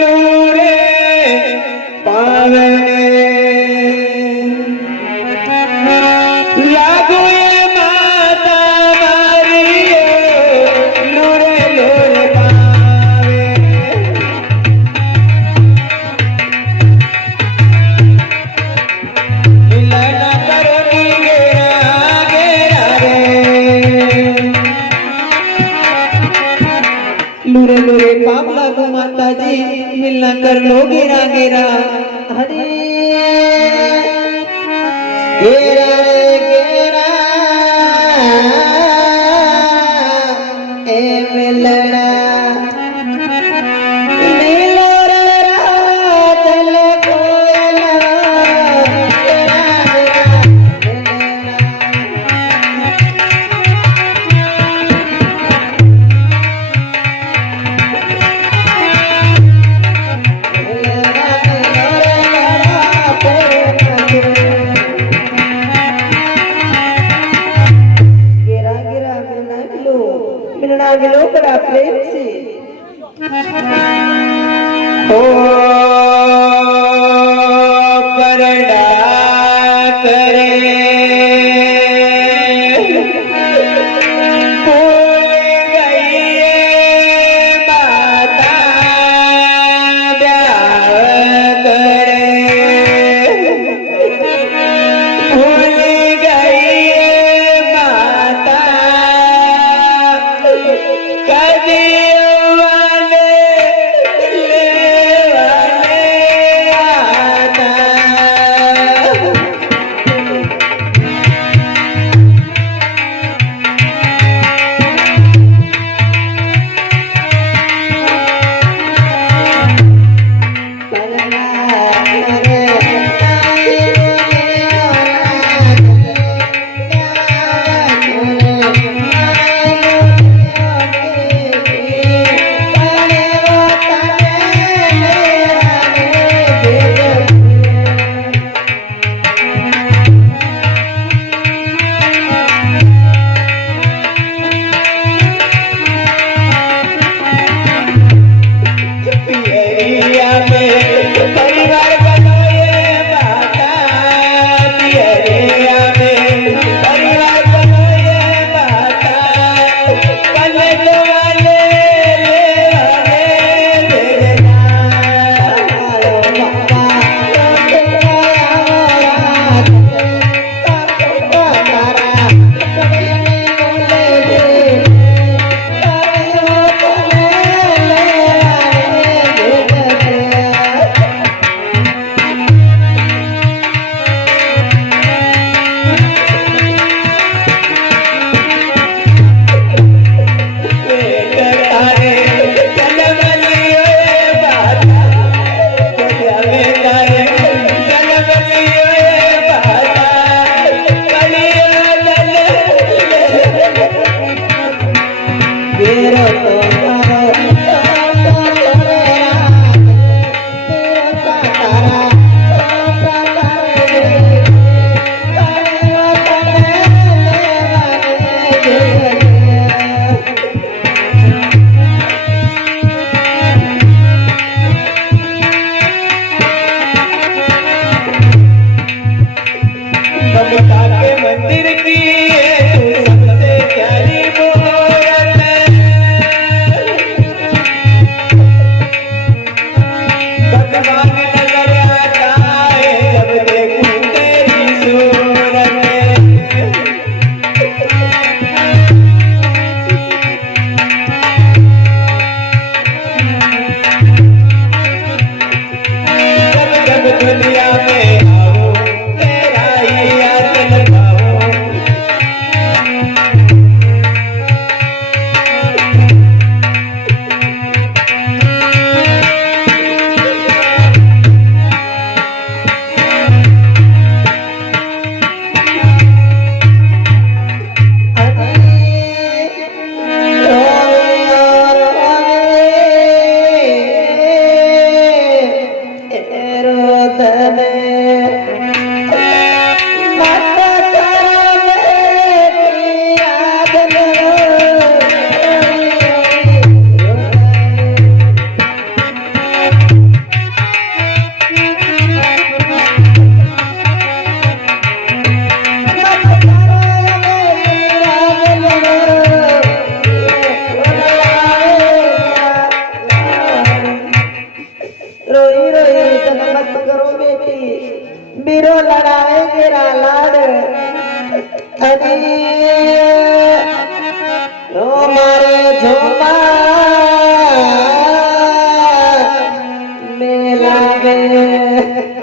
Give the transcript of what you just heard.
लूरे पावे लागो ये माता मारी लूरे लूरे पावे मिलना करो की गेरा गेरा रे लूरे लूरे पाप लागो माता जी मिलना कर लो गेरा गेरा हरे गेरा रे गेरा ए मिलना मिलो रे रातल कोयला गेरा मिलना गिलो बड़ा प्रेम से ओ करड़ा करे भूल गई ये माता ब्याह करे भूल गई ये माता कदी वाले ले वाले आता परिवार बनाए माता पियरिया में परिवार बनाए माता पलट वाले ले वाले मेरे ममता के मंदिर की तू सबसे प्यारी मूरत भगवान नजर आता है जब देखूं तेरी सूरत जब जब दुनिया में आऊं तेरा ही याद लगाऊं बीरो लड़ाए गिरा लाड अरे रो मारे झोमा मेला में